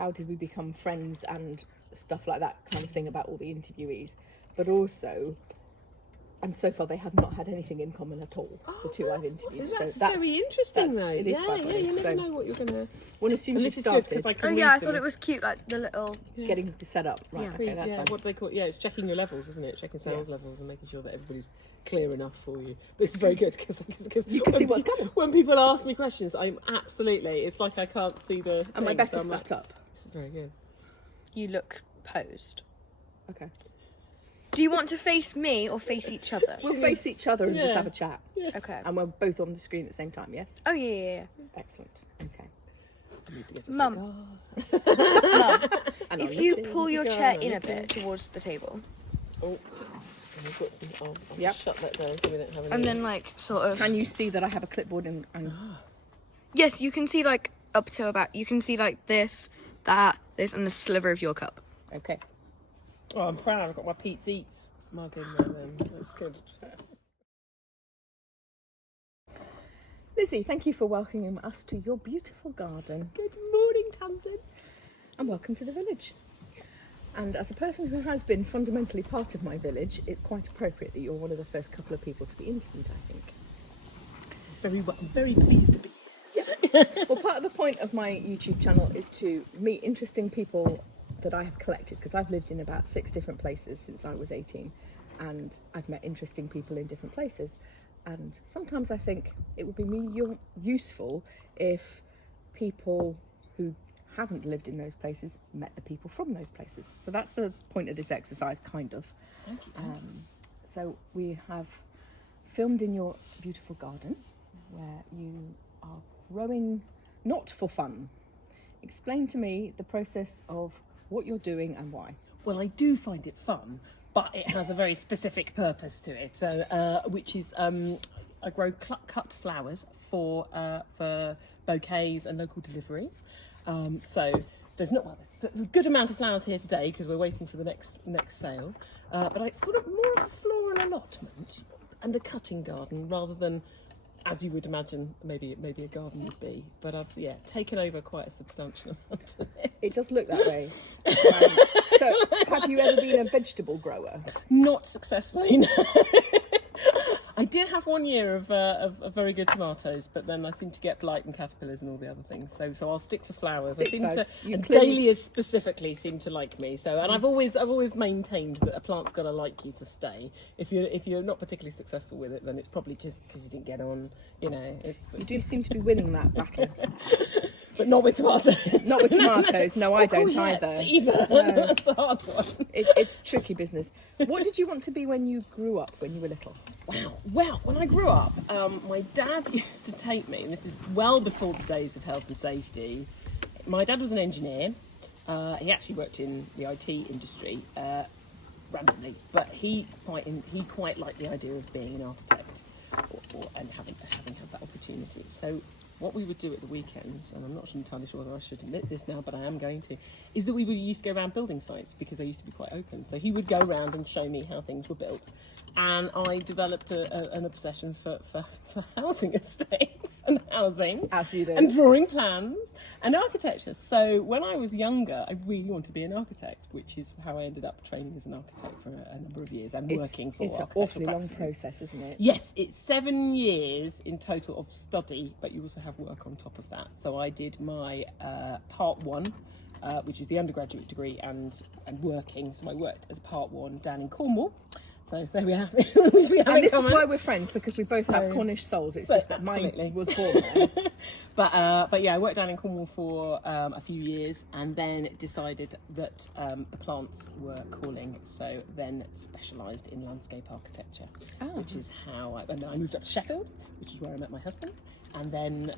how did we become friends and stuff like that kind of thing about all the interviewees, but also, and so far they have not had anything in common at all, the two I've interviewed. That's very interesting though. It is quite funny. You never know what you're gonna. Well, as soon as you started, Oh yeah, I thought it was cute, like the little getting set up. Right, Yeah. okay, that's fine. What do they call it? Yeah, it's checking your levels, isn't it? Checking sound levels and making sure that everybody's clear enough for you. But it's very good because You can see what's coming. When people ask me questions, I'm absolutely. It's like I can't see the. Am I better so sat up? This is very good. you look posed. Okay. Do you want to face me or face each other? We'll face each other and just have a chat. Okay. And we're both on the screen at the same time, yes? Oh yeah. Excellent. Okay. I need to get a Mum. cigar. Mum, And if I'm you looking, pull your cigar, chair I'm in a looking. bit towards the table, Oh, I've got some. I'll Yep. shut that down so we don't have any. and then like sort of. Can you see that I have a clipboard and Yes, you can see like up to about. You can see like this, that, this, and a sliver of your cup. okay. Oh, I'm proud. I've got my Pete's Eats mug in there. Then that's good. Lizzie, thank you for welcoming us to your beautiful garden. Good morning, Tamsin. And welcome to the village. And as a person who has been fundamentally part of my village, it's quite appropriate that you're one of the first couple of people to be interviewed, I think. Very well. I'm very pleased to be. Yes. Well, part of the point of my YouTube channel is to meet interesting people that I have collected, because I've lived in about 6 different places since I was 18, and I've met interesting people in different places. And sometimes I think it would be useful if people who haven't lived in those places met the people from those places. So that's the point of this exercise, kind of. Thank you. So we have filmed in your beautiful garden, where you are growing not for fun. Explain to me the process of what you're doing and why. Well, I do find it fun, but it has a very specific purpose to it. So, which is, I grow cut flowers for bouquets and local delivery. So there's a good amount of flowers here today because we're waiting for the next sale. But it's got more of a floral allotment and a cutting garden rather than, as you would imagine, maybe a garden would be. But I've taken over quite a substantial amount of it. It does look that way. So have you ever been a vegetable grower? Not successfully, no. I did have 1 year of very good tomatoes, but then I seem to get blight and caterpillars and all the other things. So I'll stick to flowers. And dahlias specifically seem to like me. So, and I've always maintained that a plant's got to like you to stay. If you're not particularly successful with it, then it's probably just because you didn't get on. You do seem to be winning that battle. But not with tomatoes. Not with tomatoes. No, I don't either. No. That's a hard one. It's tricky business. What did you want to be when you grew up, when you were little? Wow. Well, when I grew up, my dad used to take me, and this is well before the days of health and safety. My dad was an engineer. He actually worked in the IT industry randomly, but he quite liked the idea of being an architect and having had that opportunity. So what we would do at the weekends, and I'm not entirely sure whether I should admit this now, but I am going to, is that we used to go around building sites because they used to be quite open. So he would go around and show me how things were built. And I developed an obsession for housing estates and housing. As you do. And drawing plans and architecture. So when I was younger, I really wanted to be an architect, which is how I ended up training as an architect for a number of years and working for It's an awfully long process, isn't it? Yes, it's 7 years in total of study, but you also have work on top of that. So I did my part 1, which is the undergraduate degree, and working. So I worked as part 1 down in Cornwall. So there we are. And this is why we're friends, because we both have Cornish souls. It's just that mine was born there. But yeah, I worked down in Cornwall for a few years, and then decided that the plants were calling. So then specialised in landscape architecture, which is how and then I moved up to Sheffield, which is where I met my husband. And then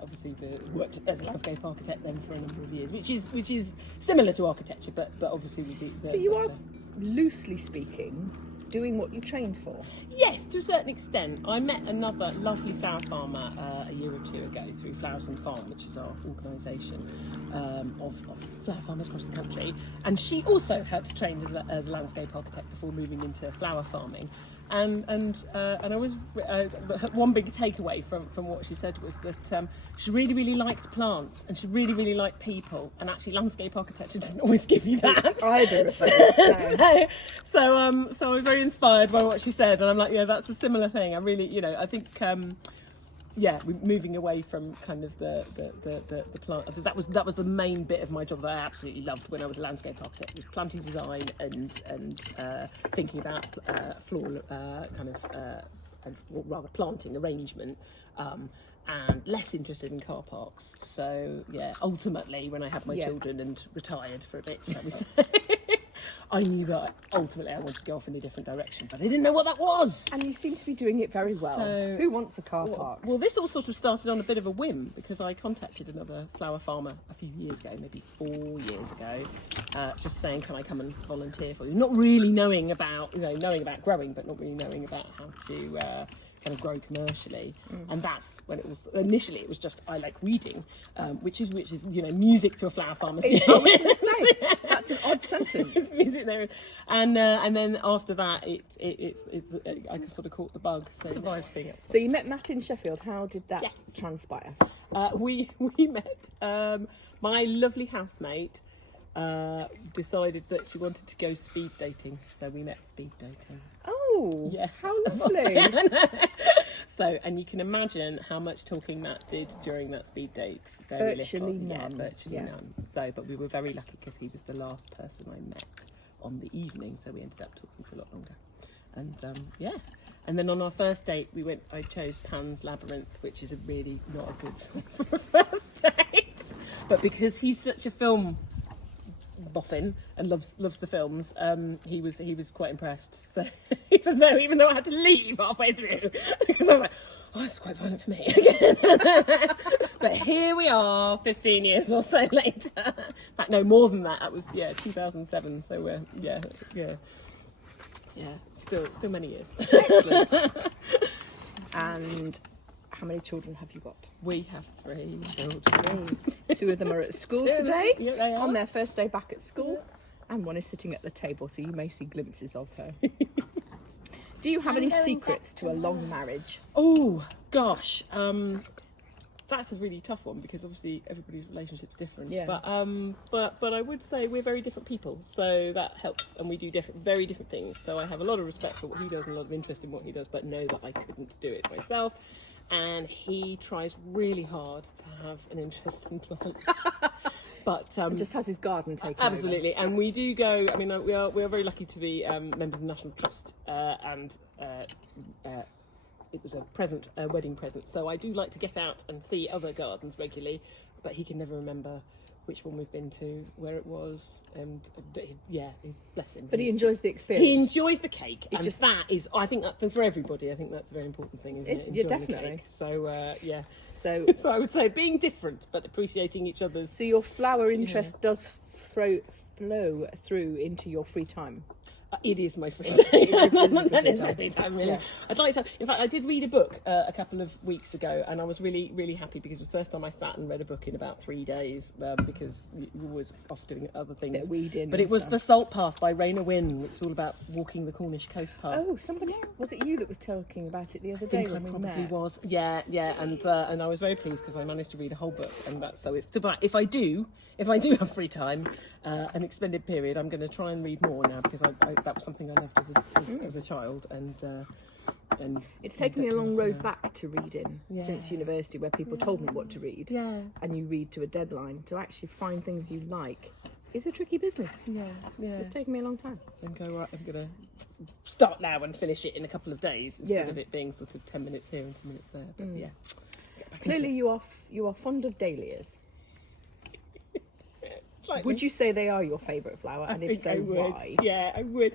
obviously worked as a landscape architect then for a number of years, which is similar to architecture, but obviously with the So you are, loosely speaking, doing what you trained for? Yes, to a certain extent. I met another lovely flower farmer a year or 2 ago through Flowers and Farm, which is our organisation of flower farmers across the country, and she also had trained as a landscape architect before moving into flower farming. and I was one big takeaway from what she said was that she really liked plants, and she really liked people, and actually landscape architecture doesn't always give you that Either of those. No. so I was very inspired by what she said, and I'm like, yeah, that's a similar thing. I really, I think yeah, we're moving away from kind of the plant. That was the main bit of my job that I absolutely loved when I was a landscape architect, was planting design and thinking about floral or rather planting arrangement, and less interested in car parks. So yeah, ultimately when I had my children and retired for a bit, shall we say, I knew that ultimately I wanted to go off in a different direction, but I didn't know what that was. And you seem to be doing it very well. So, who wants a car park? Well, this all sort of started on a bit of a whim, because I contacted another flower farmer a few years ago, maybe 4 years ago, just saying, can I come and volunteer for you? Not really knowing about, knowing about growing, but not really knowing about how to kind of grow commercially. And that's when it was, initially it was just, I like weeding, which is music to a flower farmer. I was going to say, that's an odd sentence. It's music there. And then after that, it's I sort of caught the bug, so survived being outside. So you met Matt in Sheffield. How did that transpire? We met my lovely housemate decided that she wanted to go speed dating, so we met speed dating. Oh, Yes. how lovely. So, and you can imagine how much talking Matt did during that speed date. Virtually little. none. Yeah, virtually none. So, but we were very lucky because he was the last person I met on the evening, so we ended up talking for a lot longer. And and then on our first date, I chose Pan's Labyrinth, which is really not a good film for a first date. But because he's such a film boffin and loves the films, he was quite impressed. So even though I had to leave halfway through because I was like, oh, this is quite violent for me again. But here we are 15 years or so later. In fact, no, more than that. That was 2007, so we're still many years. Excellent. And how many children have you got? We have 3 children. 2 of them are at school today, Yeah, they are. on their first day back at school, and one is sitting at the table, so you may see glimpses of her. Do you have any secrets to a long marriage? Oh gosh, that's a really tough one, because obviously everybody's relationship's different. Yeah. But I would say we're very different people, so that helps, and we do very different things. So I have a lot of respect for what he does and a lot of interest in what he does, but know that I couldn't do it myself. And he tries really hard to have an interest in plants. But Just has his garden taken absolutely, and we do go. I mean, we are very lucky to be members of the National Trust, and it was a wedding present. So I do like to get out and see other gardens regularly, but he can never remember which one we've been to, where it was, and bless him. But he enjoys the experience. He enjoys the cake, and that is, I think, that for everybody, I think that's a very important thing, isn't it? Enjoying definitely. the cake. So So, so I would say being different, but appreciating each other's. so your flower interest does flow through into your free time. It is my free time. That is my free time, really. Yeah. I'd like to. In fact, I did read a book a couple of weeks ago, and I was really, really happy because it was the first time I sat and read a book in about 3 days, because you was off doing other things. Bit of weeding But and it was stuff. The Salt Path by Raina Wynne, which is all about walking the Cornish coast path. Oh, was it you that was talking about it the other I day think I when we probably met? was. Yeah, and I was very pleased because I managed to read a whole book, and that's so. If I do have free time, an extended period, I'm going to try and read more now, because that was something I loved as a child, and It's taken me a long road back to reading since university, where people told me what to read. Yeah. And you read to a deadline. To actually find things you like is a tricky business. Yeah. It's taken me a long time. And go, right, I'm going to start now and finish it in a couple of days instead of it being sort of 10 minutes here and 10 minutes there. But get back into Clearly, it. you are fond of dahlias. Slightly. Would you say they are your favourite flower? And if so, I would. why? Yeah, I would.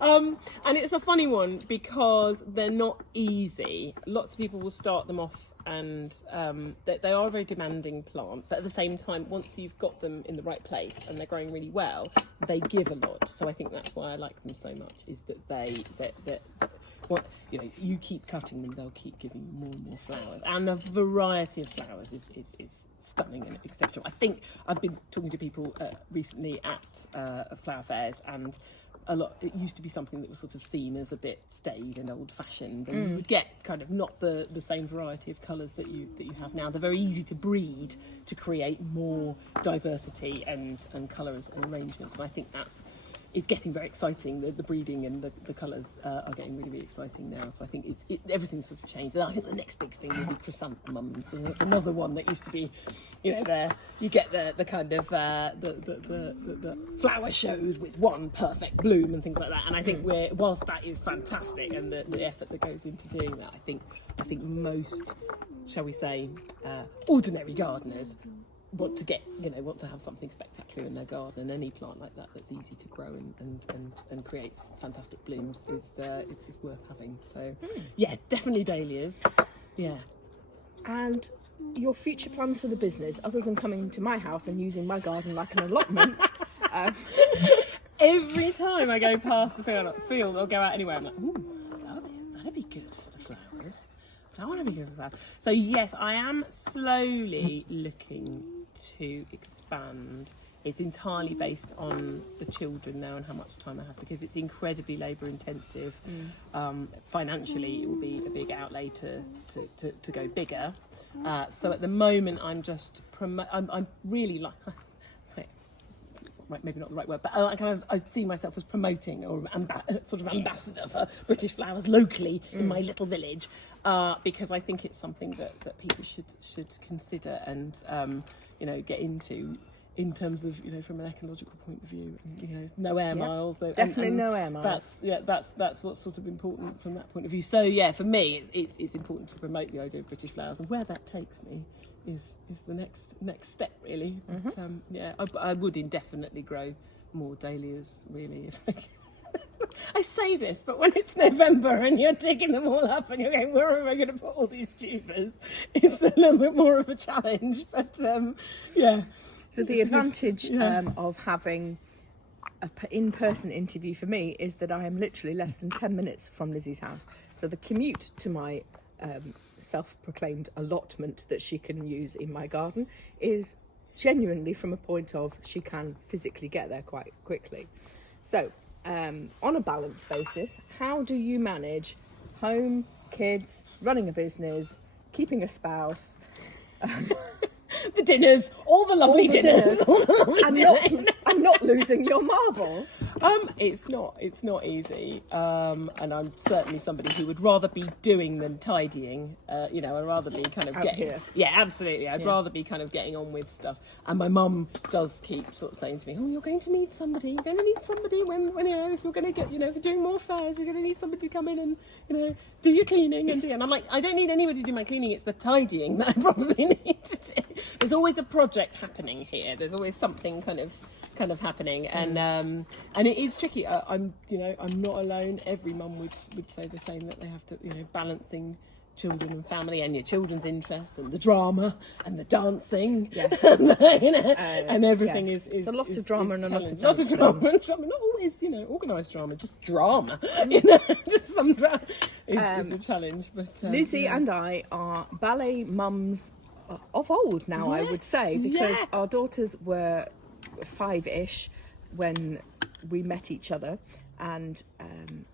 And it's a funny one because they're not easy. Lots of people will start them off, and they are a very demanding plant. But at the same time, once you've got them in the right place and they're growing really well, they give a lot. So I think that's why I like them so much. Is that you keep cutting them, they'll keep giving you more and more flowers, and the variety of flowers is stunning and exceptional. I think I've been talking to people recently at flower fairs, and a lot. It used to be something that was sort of seen as a bit staid and old-fashioned, and you would get kind of not the same variety of colours that you have now. They're very easy to breed to create more diversity and colours and arrangements. And I think it's getting very exciting. The breeding and the colours are getting really, really exciting now. So I think everything's sort of changed. And I think the next big thing will be chrysanthemums. And that's another one that used to be, you get the kind of the flower shows with one perfect bloom and things like that. And I think whilst that is fantastic, and the effort that goes into doing that, I think most, shall we say, ordinary gardeners want to have something spectacular in their garden, and any plant like that that's easy to grow and creates fantastic blooms is worth having. So yeah, definitely dahlias. Yeah. And your future plans for the business, other than coming to my house and using my garden like an allotment? Every time I go past the field or go out anywhere, I'm like, ooh, that'd be good for the flowers. I want to be good for flowers. So yes, I am slowly looking to expand. It's entirely based on the children now and how much time I have, because it's incredibly labour intensive. Financially, it will be a big outlay to go bigger. So at the moment, I'm just I'm really like. Maybe not the right word, but I see myself as promoting or sort of ambassador for British flowers locally in my little village, because I think it's something that people should consider and get into, in terms of from an ecological point of view. No air miles. Definitely no air miles. That's what's sort of important from that point of view. So yeah, for me, it's important to promote the idea of British flowers, and where that takes me is the next step, really. But, I would indefinitely grow more dahlias, really. If I can. I say this, but when it's November and you're digging them all up and you're going, where am I going to put all these tubers? It's a little bit more of a challenge, but yeah. So the advantage of having an in-person interview for me is that I am literally less than 10 minutes from Lizzie's house. So the commute to my self-proclaimed allotment that she can use in my garden is genuinely from a point of she can physically get there quite quickly. So on a balanced basis, how do you manage home, kids, running a business, keeping a spouse, the dinners, all the lovely dinners, and not losing your marbles? It's not easy, and I'm certainly somebody who would rather be doing than tidying. I'd rather be kind of absolutely. I'd rather be kind of getting on with stuff. And my mum does keep sort of saying to me, "Oh, you're going to need somebody. You're going to need somebody when if you're going to get if you're doing more fairs, you're going to need somebody to come in and do your cleaning and I'm like, I don't need anybody to do my cleaning. It's the tidying that I probably need to do. There's always a project happening here. There's always something kind of happening, and it is tricky. I'm not alone. Every mum would say the same, that they have to balancing children and family and your children's interests and the drama and the dancing, and everything is it's a lot of drama and a lot of drama. Not always organised drama, just drama. Just some drama is a challenge. But Lizzie and I are ballet mums of old now, I would say, because our daughters were 5-ish when we met each other, and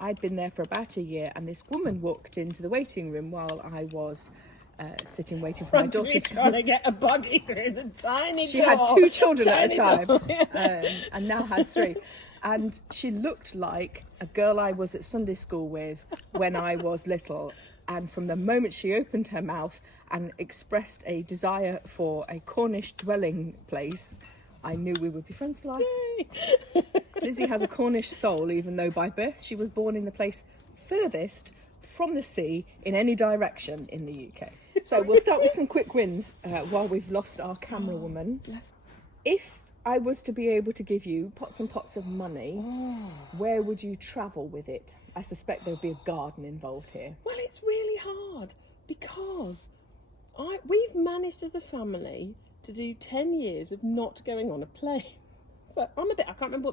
I'd been there for about a year, and this woman walked into the waiting room while I was sitting waiting for my daughter to trying to get a buggy through the tiny she door. had 2 children at a time, and now has 3, and she looked like a girl I was at Sunday school with when I was little. And from the moment she opened her mouth and expressed a desire for a Cornish dwelling place, I knew we would be friends for life. Lizzie has a Cornish soul, even though by birth she was born in the place furthest from the sea in any direction in the UK. So we'll start with some quick wins while we've lost our camera woman. If I was to be able to give you pots and pots of money, where would you travel with it? I suspect there'd be a garden involved here. Well, it's really hard because we've managed as a family to do 10 years of not going on a plane. So I can't remember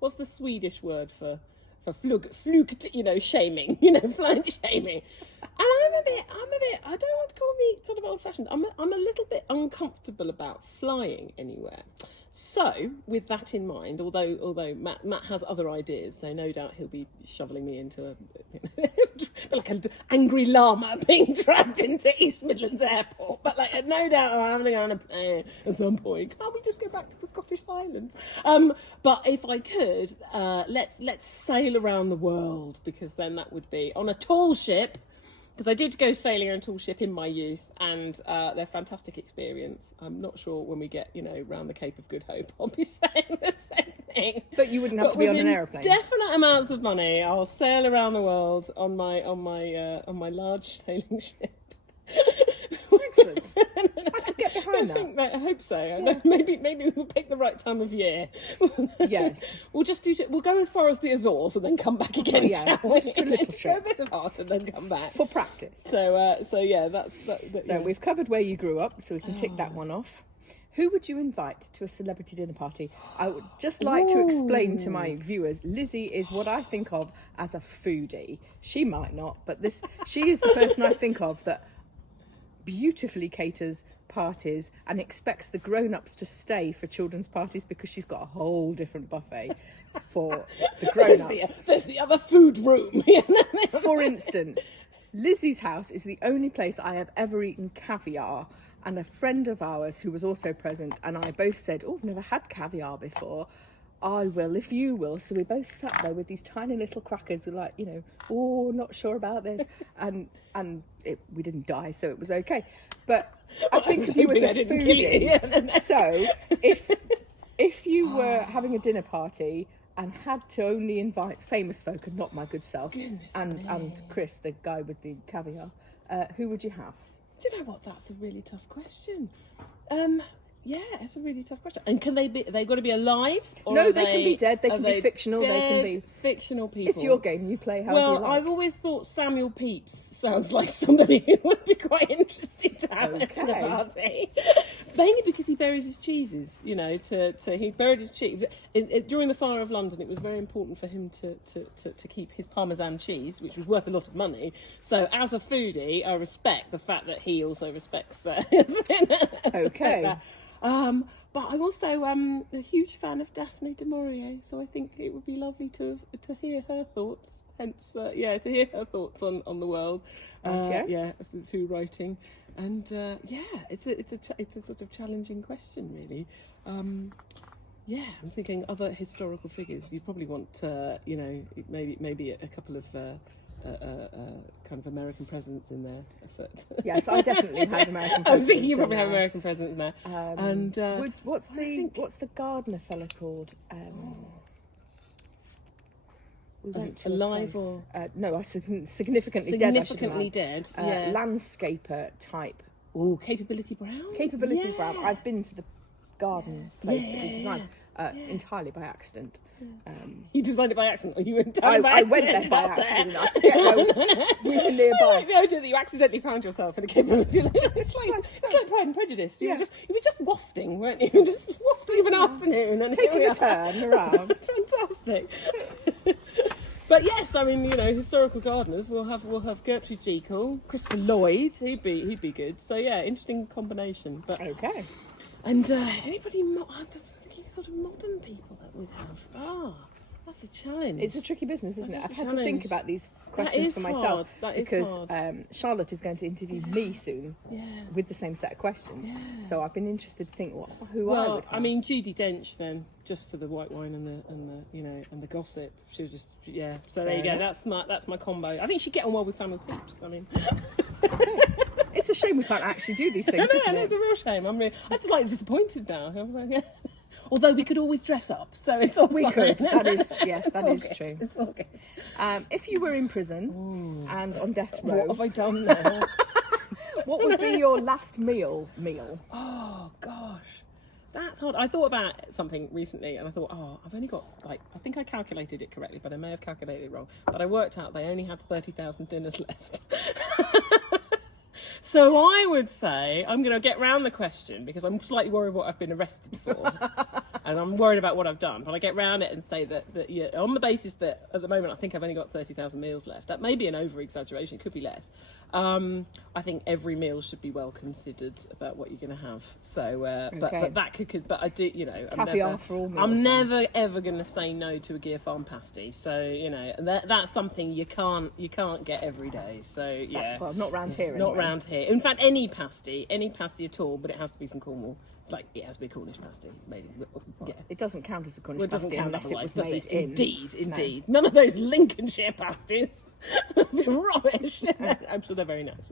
what's the Swedish word for flugt, shaming, flight shaming. And I'm a bit, I don't want to call me sort of old fashioned. I'm a little bit uncomfortable about flying anywhere. So, with that in mind, although Matt has other ideas, so no doubt he'll be shoveling me into like an angry llama being dragged into East Midlands Airport. But like, no doubt I'm having on a plane at some point. Can't we just go back to the Scottish Highlands? But if I could, let's sail around the world, because then that would be on a tall ship. Because I did go sailing on a tall ship in my youth, and they're a fantastic experience. I'm not sure when we get, round the Cape of Good Hope, I'll be saying the same thing. But you wouldn't have to be on an aeroplane. Definite amounts of money, I'll sail around the world on my large sailing ship. Excellent. I could get behind that. I hope so. Yeah. Maybe we'll pick the right time of year. Yes. We'll go as far as the Azores and then come back again. Yeah, shall we? just a little Go trip. a bit of art and then come back For practice. So yeah, that's that. So Yeah. we've covered where you grew up, so we can tick that one off. Who would you invite to a celebrity dinner party? I would just like to explain to my viewers, Lizzie is what I think of as a foodie. She might not, but she is the person I think of that beautifully caters parties and expects the grown-ups to stay for children's parties, because she's got a whole different buffet for the grown-ups. There's the other food room. For instance, Lizzie's house is the only place I have ever eaten caviar, and a friend of ours who was also present and I both said, oh, I've never had caviar before. I will if you will. So we both sat there with these tiny little crackers, like, oh, not sure about this, and we didn't die, so it was okay. But I think of you as a foodie. So if you were having a dinner party and had to only invite famous folk and not my good self, and Chris, the guy with the caviar, who would you have? Do you know what? That's a really tough question. Yeah, it's a really tough question. And can they be? They got to be alive? Or No, they can be dead. They can be fictional. Dead, they can be fictional people. It's your game. You play how you like. Well, I've always thought Samuel Pepys sounds like somebody who would be quite interesting to have at a party. Mainly because he buries his cheeses. He buried his cheese during the fire of London. It was very important for him to keep his Parmesan cheese, which was worth a lot of money. So, as a foodie, I respect the fact that he also respects. Okay. But I'm also a huge fan of Daphne du Maurier, so I think it would be lovely to hear her thoughts. Hence, to hear her thoughts on the world. Through writing, and it's a sort of challenging question, really. I'm thinking other historical figures. You'd probably want, maybe a couple of. Kind of American presence in there. Yes, I definitely have American presence. I was thinking you probably have American presence in there. What's the gardener fella called? We went to alive or no? Significantly dead. Landscaper type. Oh, Capability Brown. Capability Brown. I've been to the garden place that he designed entirely by accident. You designed it by accident, or you went down by accident? I went there by accident. I forget where we were nearby. I like the idea that you accidentally found yourself in a capability. It's like Pride and Prejudice. You were just wafting, weren't you? Just wafting of an afternoon and taking a turn around. Fantastic. But yes, I mean, historical gardeners. We'll have Gertrude Jekyll, Christopher Lloyd. He'd be good. So yeah, interesting combination. But okay. And anybody sort of modern people that we'd have. That's a challenge. It's a tricky business, isn't it? I've had to think about these questions for myself because Charlotte is going to interview me soon with the same set of questions. Yeah. So I've been interested to think who I would have. I mean, Judi Dench then, just for the white wine and the gossip. She'll just So there you go. That's my combo. I think she'd get on well with Samuel Pepys. I mean. It's a shame we can't actually do these things. I know, it's a real shame. I'm just disappointed now. Although we could always dress up, so it's all fine. Could. That is true. It's all good. If you were in prison and on death row, what have I done now? What would be your last meal? Oh gosh, that's hard. I thought about something recently, and I thought, I've only got I think I calculated it correctly, but I may have calculated it wrong. But I worked out they only had 30,000 dinners left. So I would say I'm going to get round the question because I'm slightly worried what I've been arrested for. and I'm worried about what I've done. But I get round it and say that yeah, on the basis that at the moment I think I've only got 30,000 meals left. That may be an over-exaggeration, could be less. I think every meal should be well considered about what you're going to have. So, but that could, but I do, you know, Caviar for all meals. I'm never ever going to say no to a Gear Farm pasty. So, you know, and that's something you can't get every day. So yeah, well, not round here. Not anyway. round here. In fact, any pasty at all, but it has to be from Cornwall. Like it has to be a Cornish pasty. Yeah. It doesn't count as a Cornish Well, it doesn't pasty count unless it otherwise, was does made it? in. Indeed. None of those Lincolnshire pasties. Rubbish. I'm sure they're very nice.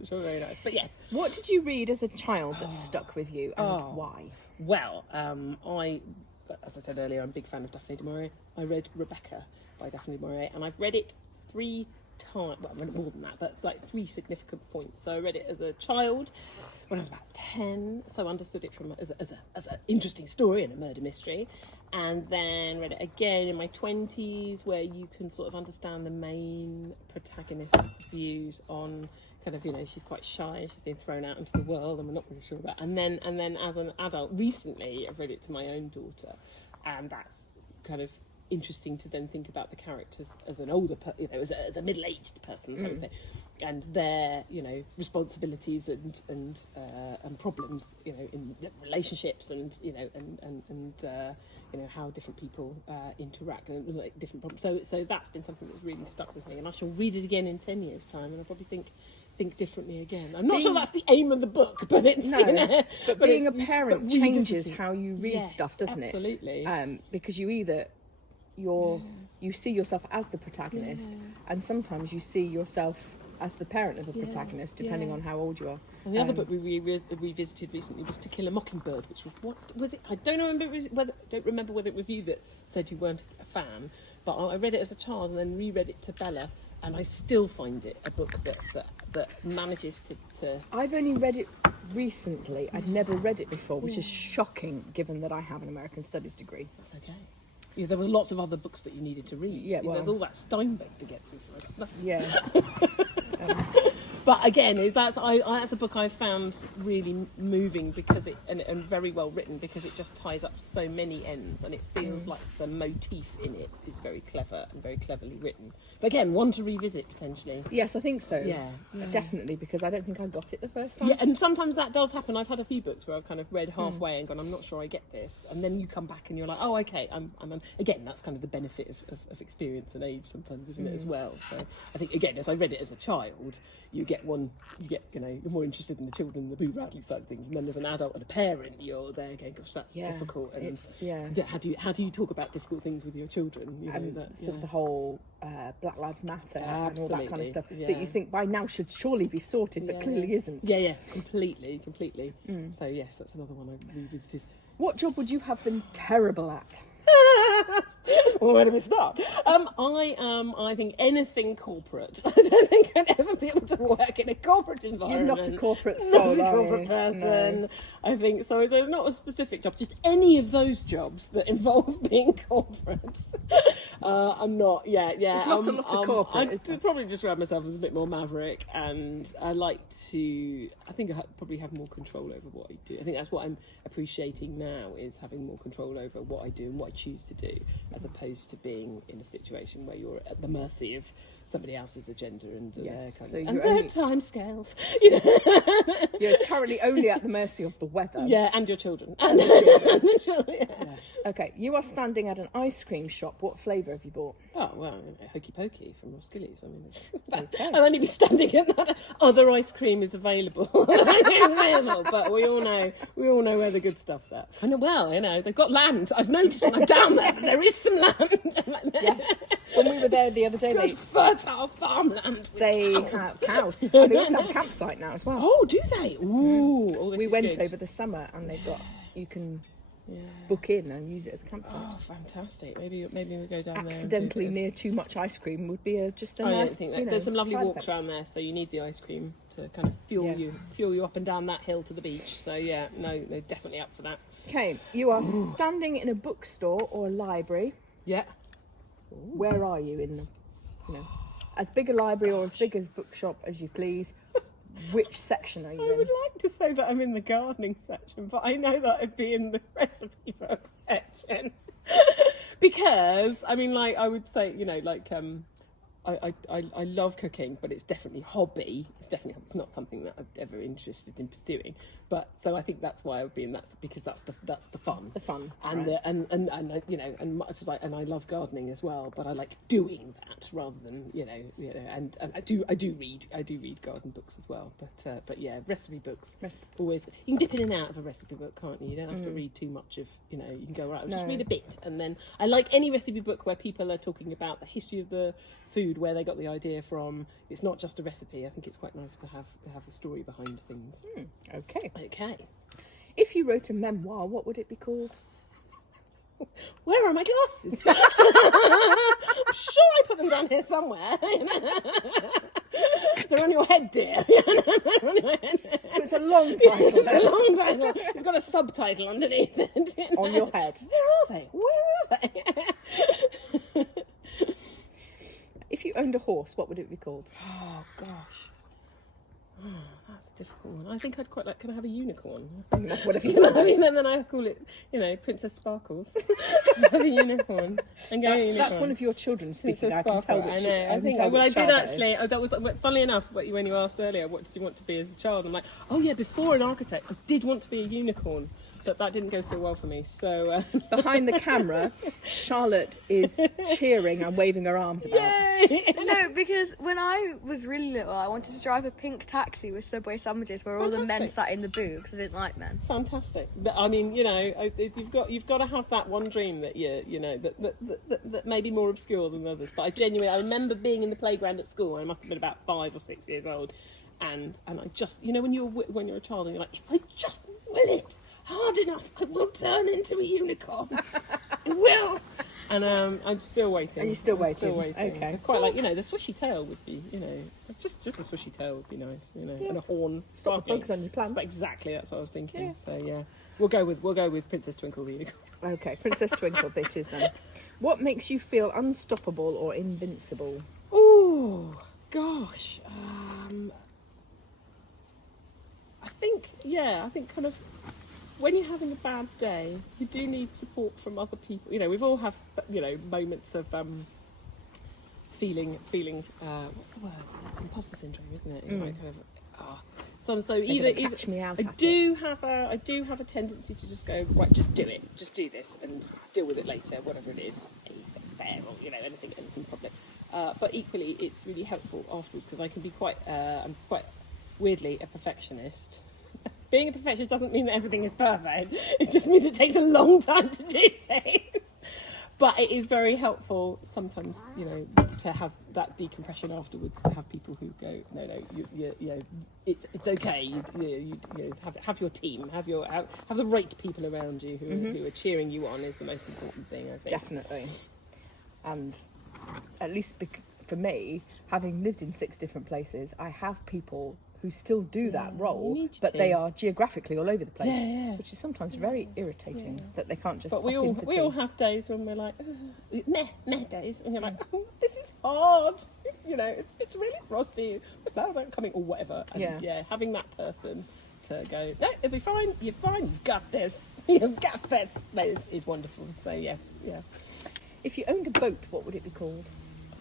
But yeah. What did you read as a child that stuck with you, and why? Well, as I said earlier, I'm a big fan of Daphne du Maurier. I read Rebecca by Daphne du Maurier, and I've read it 3 times. Well, I read it more than that, but like 3 significant points. So I read it as a child when I was about 10, so I understood it from as an interesting story and a murder mystery, and then read it again in my 20s, where you can sort of understand the main protagonist's views on kind of, you know, she's quite shy, she's been thrown out into the world, and we're not really sure about. And then as an adult, recently, I've read it to my own daughter, and that's kind of interesting to then think about the characters as an older, as a middle-aged person, so I would say, and their, you know, responsibilities and problems, you know, in relationships, and you know, and you know, how different people interact and like different problems. So that's been something that's really stuck with me, and I shall read it again in 10 years' time, and I'll probably think differently again. I'm not sure that's the aim of the book, but it's but being a parent changes how you read stuff, doesn't it? Absolutely. Because you either you see yourself as the protagonist, and sometimes you see yourself as the parent of the protagonist, depending on how old you are. And the other book we revisited recently was To Kill a Mockingbird, which was it? I don't remember whether it was you that said you weren't a fan, but I read it as a child and then reread it to Bella, and I still find it a book that manages to. I've only read it recently. I'd never read it before, which is shocking given that I have an American Studies degree. That's okay. Yeah, there were lots of other books that you needed to read. Yeah, well, there's all that Steinbeck to get through for us. Yeah. But again, that's a book I found really moving because and very well written, because it just ties up so many ends, and it feels like the motif in it is very clever and very cleverly written. But again, one to revisit potentially. Yes, I think so. Yeah. Definitely, because I don't think I got it the first time. Yeah, and sometimes that does happen. I've had a few books where I've kind of read halfway and gone, I'm not sure I get this, and then you come back and you're like, oh, okay, again, that's kind of the benefit of experience and age sometimes, isn't it, as well? So I think, again, as I read it as a child, you get, you know, you're more interested in the children, the Boo Radley side of things, and then as an adult and a parent, you're there going, gosh, that's difficult, and how do you talk about difficult things with your children? You know, and sort of the whole Black Lives Matter and all that kind of stuff that you think by now should surely be sorted, but clearly isn't. Yeah, completely. So yes, that's another one I revisited. What job would you have been terrible at? Well, where do we start? I think anything corporate. I don't think I'd ever be able to work in a corporate environment. You're not a corporate soul, not a corporate person. No. I think so. It's not a specific job. Just any of those jobs that involve being corporate. I'm not. Yeah. It's not a lot of corporate. I'd probably just describe myself as a bit more maverick, and I like to. I think I probably have more control over what I do. I think that's what I'm appreciating now, is having more control over what I do and what I choose to do, as opposed to being in a situation where you're at the mercy of somebody else's agenda and their time scales. You know? You're currently only at the mercy of the weather. Yeah, and your children. Okay, you are standing at an ice cream shop. What flavour have you bought? Oh, well, Hokey Pokey from Roskilly's. I mean, I'll only be standing at that. Other ice cream is available. But we all know where the good stuff's at. And well, you know, they've got land. I've noticed when I'm down there, there is some land. Yes. When we were there the other day, fertile farmland. They have cows. And they also have a campsite now as well. Oh, do they? Ooh, we went over the summer, and they've got, you can book in and use it as a campsite. Oh, fantastic! Maybe we'll go down there. Accidentally near too much ice cream would be just a nice. There's some lovely walks around there, so you need the ice cream to kind of fuel you up and down that hill to the beach. So yeah, no, definitely up for that. Okay, you are standing in a bookstore or a library. Yeah. Where are you in the, as big a library or as big a bookshop as you please? Which section are you I in? would like to say that I'm in the gardening section, but I know that I'd be in the recipe book section. Because, I mean, like, I would say, you know, like, I love cooking, but it's definitely hobby. It's not something that I'm ever interested in pursuing. But so I think that's why I would be in that, because that's the fun. The fun, And right. and you know, and it's just like, and I love gardening as well, but I like doing that rather than you know and I do read garden books as well. But yeah, recipe books always, you can dip in and out of a recipe book, can't you? You don't have to read too much of, you know, you can go right. I'll just read a bit, and then I like any recipe book where people are talking about the history of the food, where they got the idea from. It's not just a recipe. I think it's quite nice to have a story behind things. Okay. Okay. If you wrote a memoir, what would it be called? Where are my glasses? I'm sure I put them down here somewhere. They're on your head, dear. They're on your head. So it's a long title. It's a long title. It's got a subtitle underneath it. You know? On your head. Where are they? If you owned a horse, what would it be called? Oh, gosh. Oh, that's a difficult one. I think I'd quite like, can I have a unicorn? Whatever You know what I mean? And then I call it, you know, Princess Sparkles. Have a unicorn. And go unicorn. That's one of your children speaking. Princess I can tell Sparkle. that. I know. I think. Well, I did actually. That was funnily enough. When you asked earlier, what did you want to be as a child? I'm like, oh yeah, before an architect, I did want to be a unicorn, but that didn't go so well for me. So Behind the camera, Charlotte is cheering and waving her arms about. Yay! No, because when I was really little, I wanted to drive a pink taxi with Subway sandwiches where all the men Fantastic. sat in the boot because I didn't like men. Fantastic. But I mean, you know, you've got to have that one dream that you know that may be more obscure than others. But I remember being in the playground at school. I must have been about 5 or 6 years old, and I just, you know, when you're a child and you're like, if I just will it hard enough, I will turn into a unicorn. I will. And I'm still waiting. Are you still I'm Still waiting? waiting. Okay. Quite like, you know, the swishy tail would be, you know, just a swishy tail would be nice, you know, and a horn. Stop the sparkling. bugs on your plants. Exactly, that's what I was thinking. Yeah. So yeah, we'll go with Princess Twinkle the unicorn. Okay, Princess Twinkle it is then. What makes you feel unstoppable or invincible? Oh gosh, I think kind of when you're having a bad day, you do need support from other people. You know, we've all have, you know, moments of feeling what's the word? Imposter syndrome, isn't it? You might kind of, so either catch me out I at do have a tendency to just go, right, just do it, just do this and deal with it later, whatever it is, fair or, you know, anything public. But equally, it's really helpful afterwards because I can be I'm quite weirdly a perfectionist. Being a perfectionist doesn't mean that everything is perfect. It just means it takes a long time to do things. But it is very helpful sometimes, you know, to have that decompression afterwards. To have people who go, no, you know, it's okay. You have your team, have the right people around you who are cheering you on is the most important thing, I think. Definitely. And at least for me, having lived in 6 different places, I have people who still do that role, but they are geographically all over the place, which is sometimes very irritating that they can't just. But we pop in for all tea. have days when we're like, meh days, and you're like, this is hard. You know, it's really frosty. The flowers aren't coming, or whatever. And having that person to go, no, it'll be fine. You're fine. You've got this. You've got this. That is wonderful. So yes, yeah. If you owned a boat, what would it be called?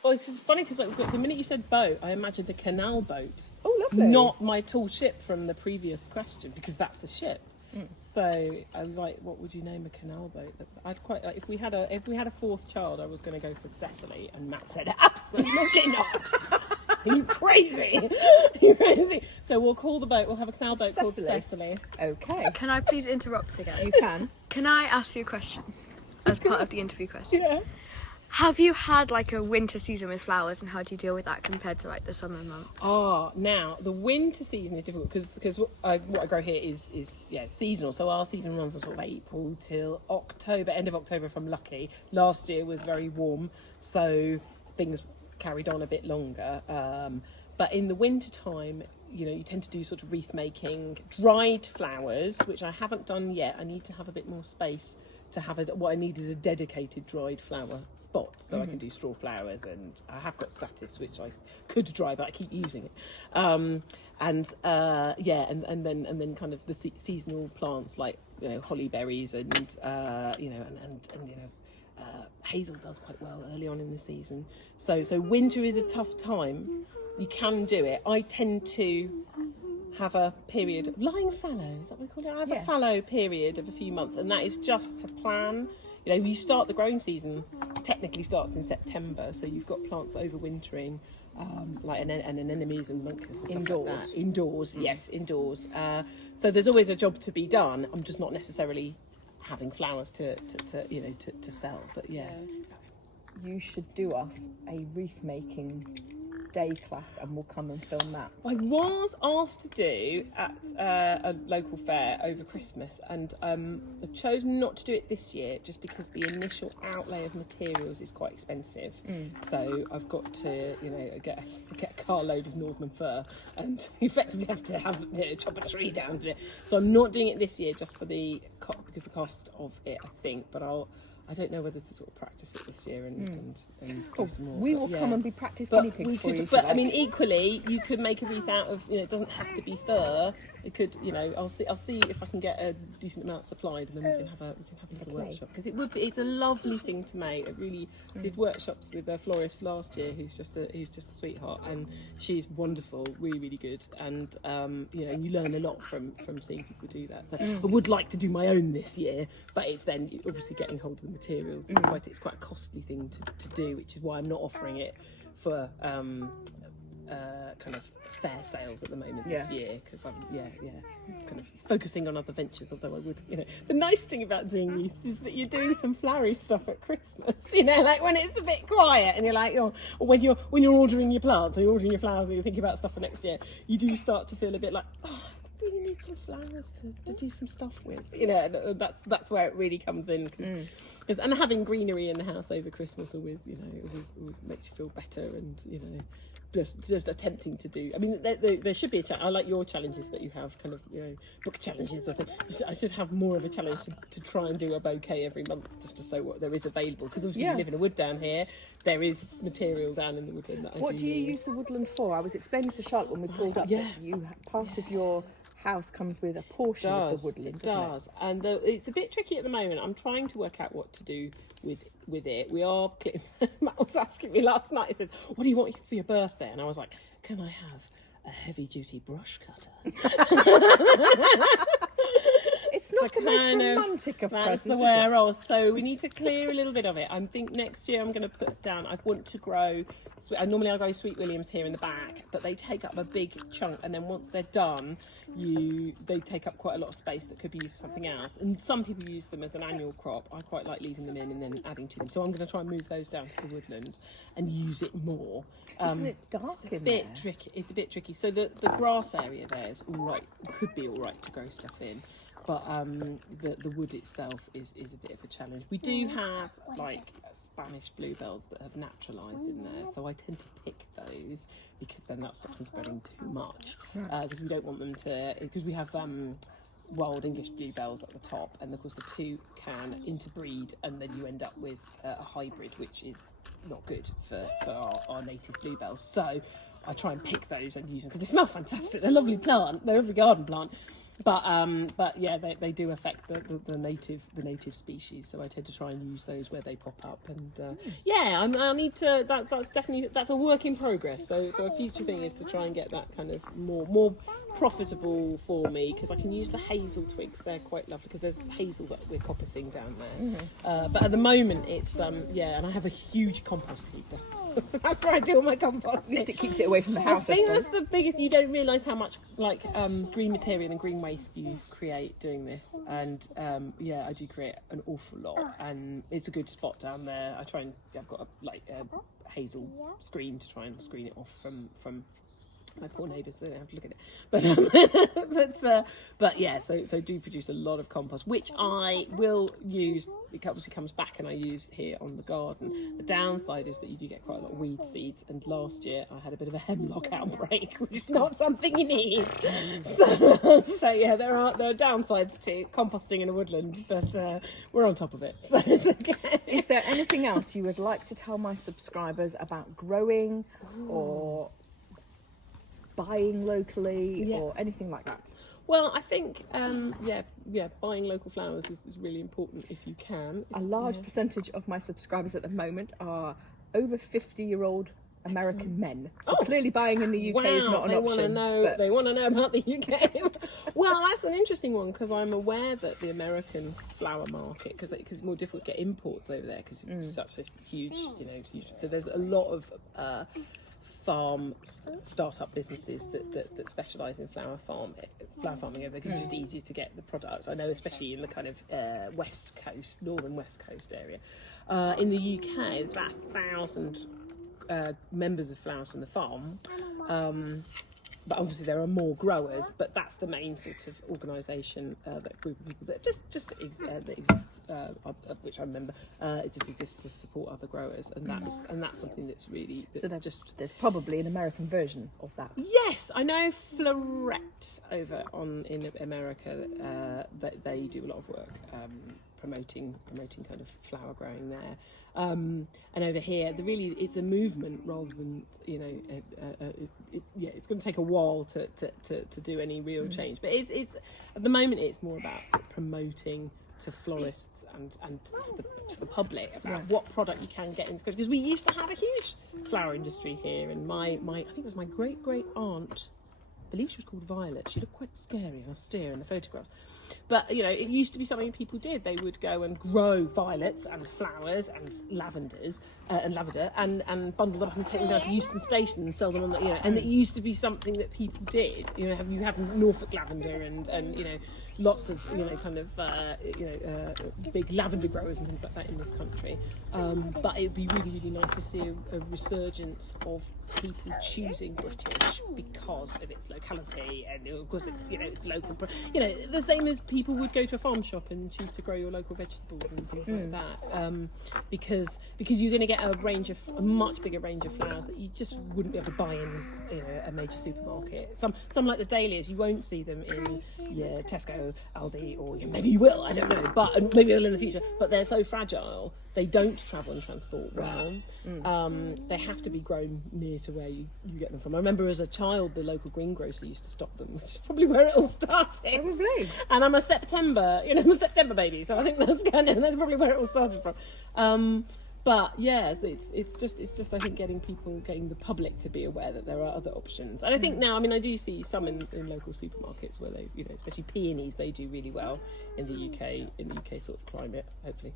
Well, it's funny because like, the minute you said boat, I imagined a canal boat. Oh, lovely. Not my tall ship from the previous question, because that's a ship. So I like, what would you name a canal boat? I'd quite like, if we had a 4th child, I was going to go for Cecily, and Matt said absolutely not. Are you crazy? Are you crazy? So we'll call the boat. We'll have a canal boat called Cecily. Okay. Can I please interrupt again? You can. Can I ask you a question as part of the interview question? Yeah. Have you had like a winter season with flowers, and how do you deal with that compared to like the summer months? Oh, now the winter season is difficult because what I grow here is seasonal. So our season runs from sort of April till October, end of October if I'm lucky. Last year was very warm, so things carried on a bit longer. But in the winter time, you know, you tend to do sort of wreath making, dried flowers, which I haven't done yet. I need to have a bit more space to have what I need is a dedicated dried flower spot, so I can do straw flowers, and I have got statice which I could dry, but I keep using it. And then kind of the seasonal plants like holly berries and hazel does quite well early on in the season. So winter is a tough time. You can do it. I tend to have a period of lying fallow, is that what we call it? I have a fallow period of a few months, and that is just to plan. You start the growing season, technically starts in September, so you've got plants overwintering, like anemones and monkeys and stuff like that. Indoors, yes, indoors. So there's always a job to be done. I'm just not necessarily having flowers to sell, but yeah. You should do us a wreath making day class, and we'll come and film that. I was asked to do at a local fair over Christmas, and I chose not to do it this year just because the initial outlay of materials is quite expensive. So I've got to get a carload of Nordman fir and effectively have to chop a tree down to it. So I'm not doing it this year just for because the cost of it, I think, but I don't know whether to sort of practice it this year and do some more. We will come and be practice guinea pigs for you. But I mean, equally, you could make a wreath out of, it doesn't have to be fir. It could, I'll see if I can get a decent amount supplied, and then we can have a little workshop, because it's a lovely thing to make. I really did workshops with a florist last year who's just a sweetheart, and she's wonderful, really, really good, and you learn a lot from seeing people do that. So I would like to do my own this year, but it's then obviously getting hold of the materials. It's quite a costly thing to do, which is why I'm not offering it for kind of fair sales at the moment this year, because I'm kind of focusing on other ventures. Although I would, the nice thing about doing wreaths is that you're doing some flowery stuff at Christmas, like when it's a bit quiet and you're like, or when you're ordering your plants and you're ordering your flowers and you're thinking about stuff for next year, you do start to feel a bit like, I really need some flowers to do some stuff with. That's where it really comes in, because and having greenery in the house over Christmas always makes you feel better, and just attempting to do. I mean, there should be a challenge. I like your challenges that you have, kind of book challenges. I think I should have more of a challenge to try and do a bouquet every month, just to show what there is available, because obviously we live in a wood down here. There is material down in the woodland that What do you use the woodland for? I was explaining to Charlotte when we pulled up that part of your house comes with a portion of the woodland. It does, and it's a bit tricky at the moment. I'm trying to work out what to do with it. We are. Matt was asking me last night. He said, "What do you want for your birthday?" And I was like, "Can I have a heavy-duty brush cutter?" It's not the most romantic of presents. That's the way I roll. So we need to clear a little bit of it. I think next year I'm going to put down. I want to grow. Normally I grow Sweet Williams here in the back, but they take up a big chunk, and then once they're done, they take up quite a lot of space that could be used for something else. And some people use them as an annual crop. I quite like leaving them in and then adding to them. So I'm going to try and move those down to the woodland and use it more. Isn't it dark in there? It's a bit tricky. So the grass area there is all right. Could be all right to grow stuff in. But the wood itself is a bit of a challenge. We do have like Spanish bluebells that have naturalised in there, so I tend to pick those, because then that stops them spreading too much. Because we don't want them to. Because we have wild English bluebells at the top, and of course the two can interbreed, and then you end up with a hybrid, which is not good for our native bluebells. So I try and pick those and use them because they smell fantastic. They're a lovely plant. They're a lovely garden plant. But yeah, they do affect the native species. So I tend to try and use those where they pop up. And I need to. That's a work in progress. So a future thing is to try and get that kind of more profitable for me, because I can use the hazel twigs. They're quite lovely because there's hazel that we're coppicing down there. But at the moment it's and I have a huge compost heap. So that's where I do all my compost. At least it keeps it away from the house. I think that's the biggest. You don't realise how much green material and green waste you create doing this, and I do create an awful lot, and it's a good spot down there. I've got a hazel screen to try and screen it off from My poor neighbours, they don't have to look at it. But yeah, so do produce a lot of compost, which I will use. It obviously comes back, and I use here on the garden. The downside is that you do get quite a lot of weed seeds, and last year I had a bit of a hemlock outbreak, which is not something you need. So yeah, there are downsides to composting in a woodland, but we're on top of it, so it's okay. Is there anything else you would like to tell my subscribers about growing or buying locally or anything like that? Well, I think, buying local flowers is really important if you can. A large percentage of my subscribers at the moment are over 50-year-old American men. So clearly buying in the UK is not an option. They want to know about the UK. Well, that's an interesting one, because I'm aware that the American flower market, because it's more difficult to get imports over there because it's such a huge, so there's a lot of farm startup businesses that specialise in flower farming over there, because it's just easier to get the product. I know, especially in the kind of northern west coast area. In the UK, there's about 1,000 members of Flowers from the Farm. But obviously there are more growers, but that's the main sort of organisation, that group of people that that exists, of which I remember. It just exists to support other growers, and that's something that's really there's probably an American version of that. Yes, I know Floret over in America. That they do a lot of work promoting kind of flower growing there. And over here, it's a movement rather than it's going to take a while to do any real change. But it's at the moment it's more about sort of promoting to florists and to the public about what product you can get in this country, because we used to have a huge flower industry here. And my I think it was my great aunt, I believe she was called Violet. She looked quite scary and austere in the photographs. But, it used to be something people did. They would go and grow violets and flowers and lavender and bundle them up and take them down to Euston Station and sell them on and it used to be something that people did. You have Norfolk lavender and lots of, big lavender growers and things like that in this country. But it'd be really, really nice to see a resurgence of people choosing British because of its locality and of course it's it's local. The same as people would go to a farm shop and choose to grow your local vegetables and things like that. Because you're going to get a much bigger range of flowers that you just wouldn't be able to buy in a major supermarket. Some like the dahlias, you won't see them in Tesco, Aldi, or maybe you will, I don't know, but maybe you'll in the future. But they're so fragile, they don't travel and transport well. They have to be grown near to where you get them from. I remember as a child, the local greengrocer used to stock them, which is probably where it all started. Probably. And I'm a September baby, so I think that's probably where it all started from. But yeah, it's just I think getting the public to be aware that there are other options. And I think now, I do see some in local supermarkets where they, especially peonies, they do really well in the UK sort of climate, hopefully.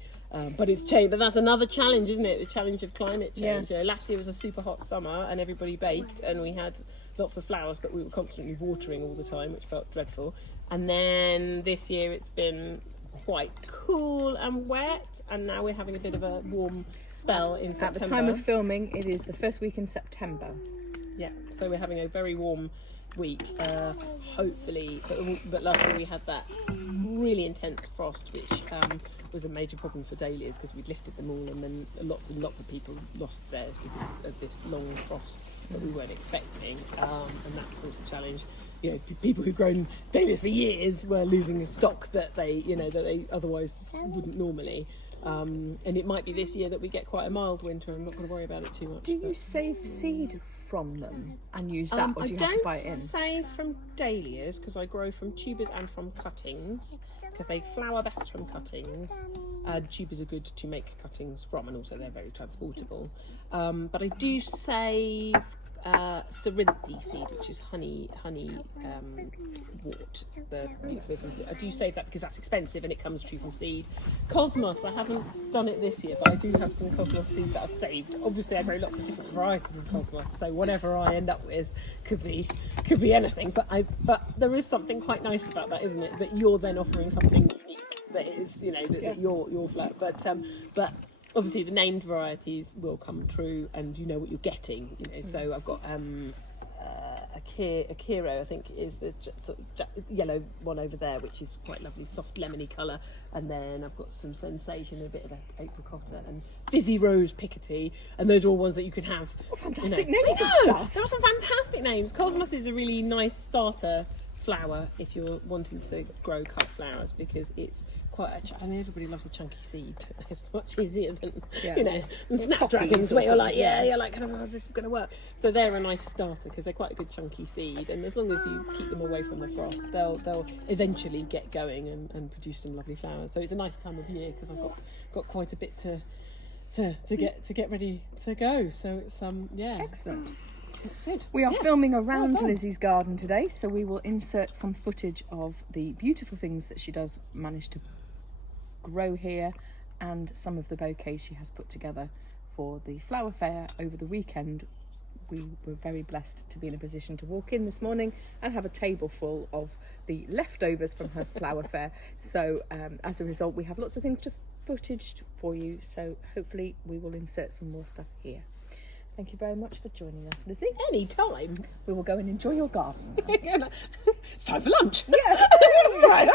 But it's changed. But that's another challenge, isn't it? The challenge of climate change. Yeah. Last year was a super hot summer and everybody baked and we had lots of flowers, but we were constantly watering all the time, which felt dreadful. And then this year it's been quite cool and wet, and now we're having a bit of a warm spell in September. At the time of filming, it is the first week in September. Yeah, so we're having a very warm week, hopefully, but last year we had that really intense frost, which was a major problem for dahlias because we'd lifted them all and then lots and lots of people lost theirs because of this long frost that we weren't expecting, and that's caused a challenge. People who've grown dahlias for years were losing a stock that they otherwise wouldn't normally. And it might be this year that we get quite a mild winter. I'm not going to worry about it too much. Do you save seed from them and use that, or do you have to buy it in? I don't save from dahlias because I grow from tubers and from cuttings because they flower best from cuttings. Tubers are good to make cuttings from, and also they're very transportable. But I do save Cerinthe seed, which is honey wort. I do save that because that's expensive and it comes true from seed. Cosmos, I haven't done it this year, but I do have some cosmos seed that I've saved. Obviously I grow lots of different varieties of cosmos, so whatever I end up with could be anything. But there is something quite nice about that, isn't it? That you're then offering something unique that is, that your flower. But obviously the named varieties will come true and you know what you're getting, So I've got Akiro, I think is the sort of yellow one over there, which is quite lovely, soft lemony colour. And then I've got some Sensation, a bit of apricotta, and Fizzy Rose Picotee, and those are all ones that you can have. Oh, fantastic names of stuff. There are some fantastic names. Cosmos is a really nice starter flower if you're wanting to grow cut flowers, because it's quite I mean, everybody loves a chunky seed. It's much easier than than snapdragons, where you're like, you're like, how's this going to work? So they're a nice starter because they're quite a good chunky seed, and as long as you keep them away from the frost, they'll eventually get going and produce some lovely flowers. So it's a nice time of year because I've got quite a bit to get ready to go. So it's Excellent. That's good. We are filming around Well done. Lizzie's garden today, so we will insert some footage of the beautiful things that she does manage to grow here, and some of the bouquets she has put together for the flower fair over the weekend. We were very blessed to be in a position to walk in this morning and have a table full of the leftovers from her flower fair. So as a result, we have lots of things to footage for you, so hopefully we will insert some more stuff here. Thank you very much for joining us, Lizzie. Any time. We will go and enjoy your garden now. It's time for lunch. Yeah. That's right.